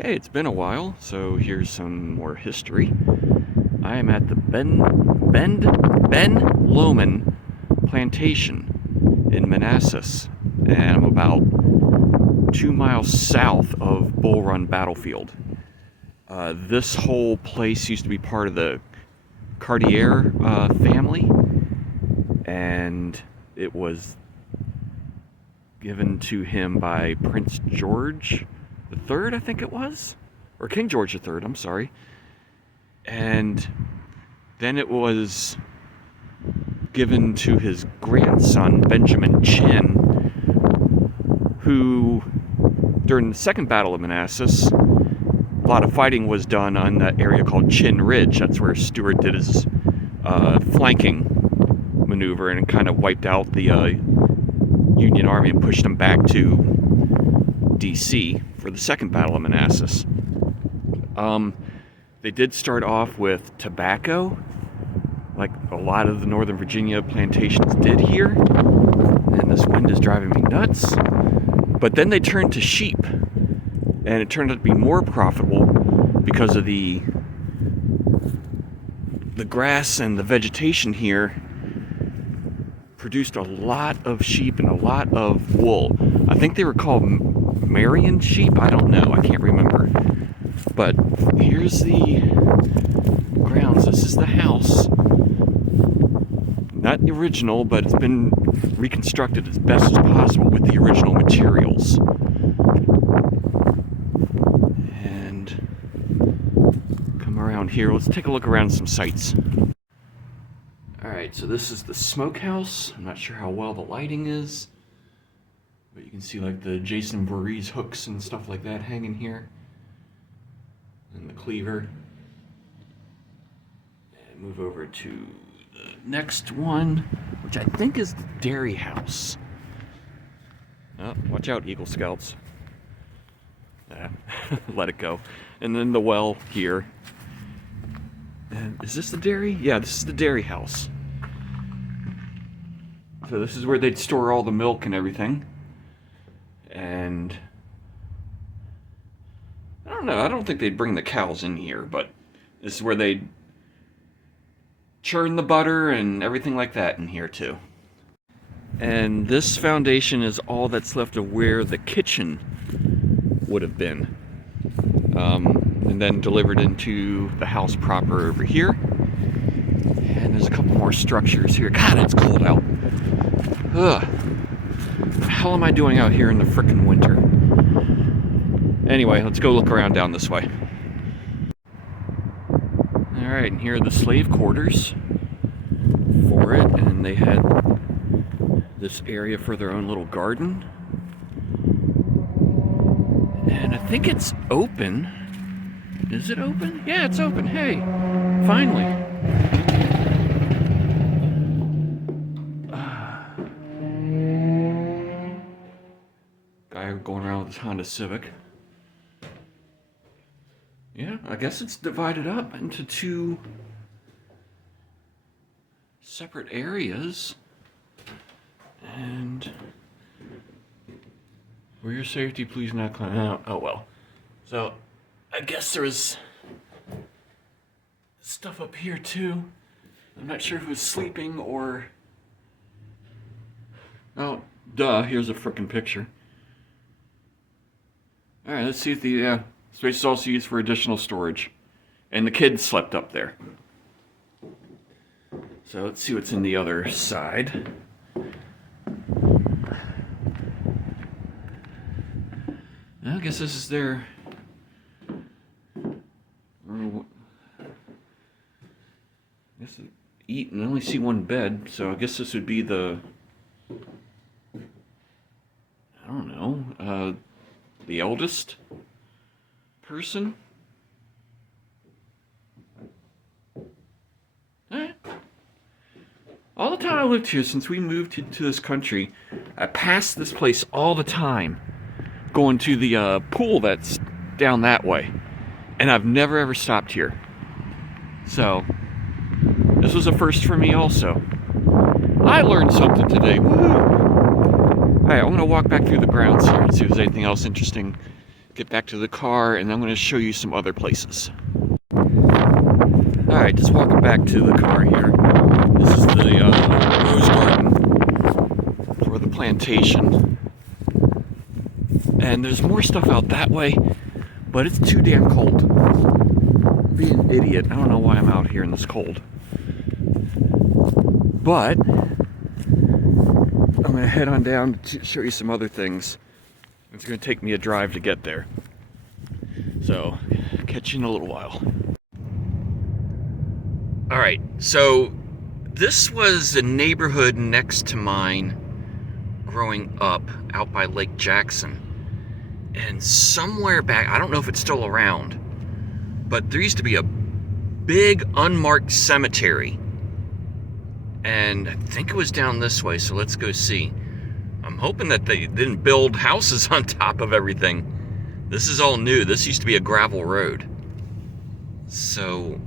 Okay, it's been a while, so here's some more history. I am at the Lomond Plantation in Manassas, and I'm about 2 miles south of Bull Run Battlefield. This whole place used to be part of the Cartier family, and it was given to him by Prince George III, I think it was, or King George III, I'm sorry. And then it was given to his grandson, Benjamin Chin, who, during the Second Battle of Manassas, a lot of fighting was done on that area called Chin Ridge. That's where Stuart did his flanking maneuver and kind of wiped out the Union Army and pushed them back to D.C. for the Second Battle of Manassas. They did start off with tobacco, like a lot of the Northern Virginia plantations did here, and this wind is driving me nuts. But then they turned to sheep, and it turned out to be more profitable because of the grass and the vegetation here produced a lot of sheep and a lot of wool. I think they were called Marion sheep, I don't know, I can't remember. But here's the grounds. This is the house. Not the original, but it's been reconstructed as best as possible with the original materials. And come around here. Let's take a look around some sites. Alright, so this is the Smokehouse. I'm not sure how well the lighting is, but you can see like the Jason Voorhees hooks and stuff like that hanging here. And the cleaver. And move over to the next one, which I think is the dairy house. Oh, watch out, Eagle Scouts. Let it go. And then the well here. And is this the dairy? Yeah, this is the dairy house. So this is where they'd store all the milk and everything. And I don't know, I don't think they'd bring the cows in here, but this is where they'd churn the butter and everything like that in here too. And this foundation is all that's left of where the kitchen would have been. And then delivered into the house proper over here. And there's a couple more structures here. God, it's cold out. Ugh. What the hell am I doing out here in the frickin' winter? Anyway, let's go look around down this way. Alright, and here are the slave quarters for it, and they had this area for their own little garden. And I think it's open. Is it open? Yeah, it's open. Hey, finally. Guy going around with his Honda Civic. Yeah, I guess it's divided up into two separate areas. And for your safety, please not climb out. Oh well. So, I guess there was stuff up here too. I'm not sure if it was sleeping or... Oh, duh, here's a frickin' picture. Alright, let's see if the space is also used for additional storage. And the kids slept up there. So let's see what's in the other side. I guess this is their... I guess they eat and I only see one bed, so I guess this would be the... I don't know, the eldest person? All the time I lived here, since we moved to this country, I passed this place all the time, going to the pool that's down that way. And I've never ever stopped here. So, this was a first for me also. I learned something today, woohoo! Alright, I'm going to walk back through the grounds here and see if there's anything else interesting get back to the car, and I'm going to show you some other places. Alright, just walking back to the car here. This is the rose garden for the plantation. And there's more stuff out that way, but it's too damn cold. I'm being an idiot. I don't know why I'm out here in this cold. But I'm going to head on down to show you some other things. It's going to take me a drive to get there. So, catch you in a little while. Alright, so this was a neighborhood next to mine growing up out by Lake Jackson. And somewhere back, I don't know if it's still around, but there used to be a big unmarked cemetery. And I think it was down this way, so let's go see. I'm hoping that they didn't build houses on top of everything. This is all new. This used to be a gravel road. So,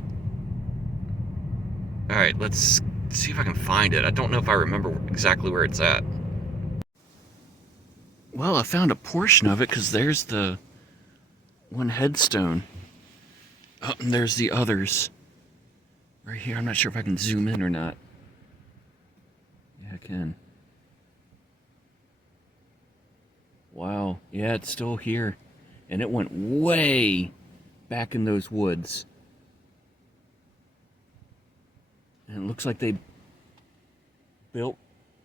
alright, let's see if I can find it. I don't know if I remember exactly where it's at. Well, I found a portion of it because there's the one headstone. Oh, and there's the others. Right here. I'm not sure if I can zoom in or not. Yeah, I can. Wow. Yeah, it's still here. And it went way back in those woods. And it looks like they built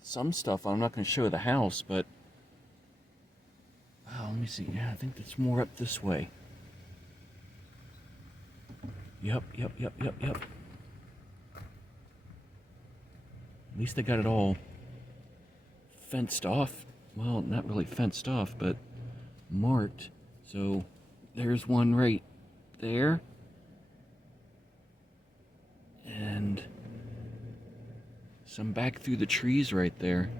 some stuff. I'm not going to show the house, but... Oh, let me see. Yeah, I think that's more up this way. Yep. At least they got it all fenced off. Well, not really fenced off, but marked. So there's one right there. And some back through the trees right there.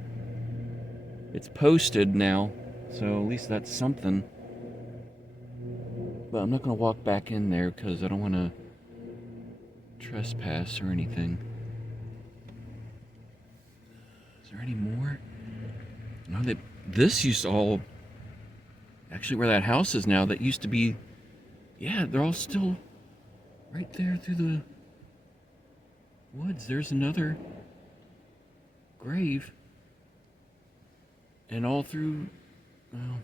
It's posted now, so at least that's something. But I'm not going to walk back in there because I don't want to trespass or anything. Is there any more? No, this used to all... Actually, where that house is now, that used to be... Yeah, they're all still right there through the woods. There's another grave. And all through... Well...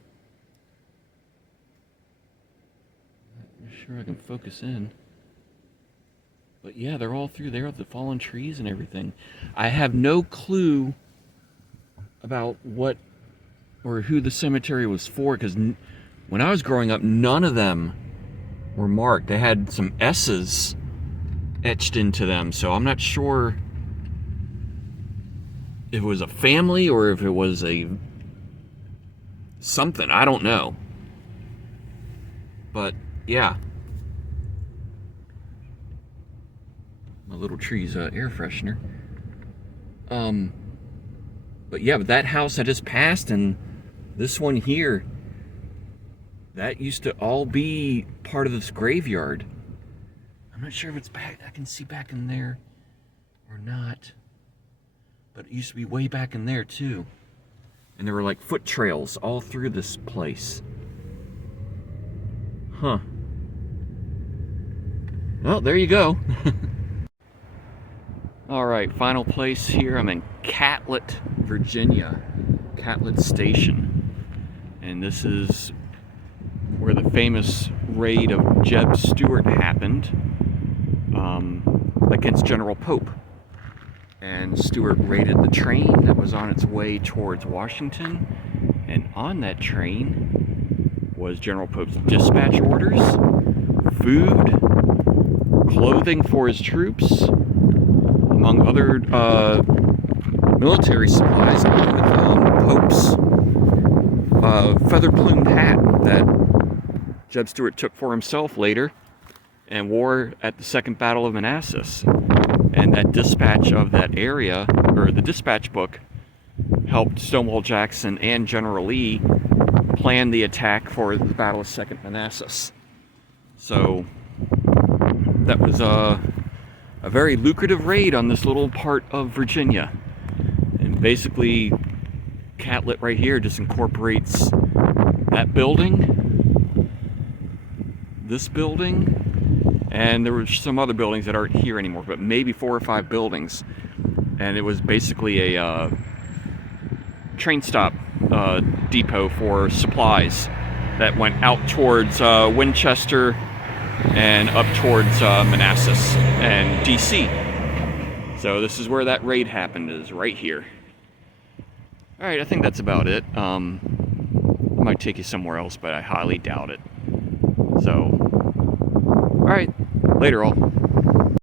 I'm not sure I can focus in. But yeah, they're all through there with the fallen trees and everything. I have no clue about what or who the cemetery was for, because when I was growing up, none of them were marked. They had some S's etched into them, so I'm not sure if it was a family or if it was a something. I don't know. But yeah, my little tree's air freshener. But yeah, but that house I just passed and this one here, that used to all be part of this graveyard. I'm not sure if it's back, I can see back in there or not. But it used to be way back in there too. And there were like foot trails all through this place. Huh. Well, there you go. Alright, final place here. I'm in Catlett, Virginia. Catlett Station. And this is where the famous raid of Jeb Stuart happened against General Pope. And Stuart raided the train that was on its way towards Washington. And on that train was General Pope's dispatch orders, food, clothing for his troops, among other military supplies, along with Pope's feather-plumed hat that Jeb Stuart took for himself later and wore at the Second Battle of Manassas. And that dispatch of that area, or the dispatch book, helped Stonewall Jackson and General Lee plan the attack for the Battle of Second Manassas. So that was a very lucrative raid on this little part of Virginia. And basically, Catlett right here just incorporates that building this building, and there were some other buildings that aren't here anymore, but maybe 4 or 5 buildings. And it was basically a train stop depot for supplies that went out towards Winchester and up towards Manassas and DC. So this is where that raid happened, is right here. Alright, I think that's about it. I might take you somewhere else, but I highly doubt it. So, alright, later all.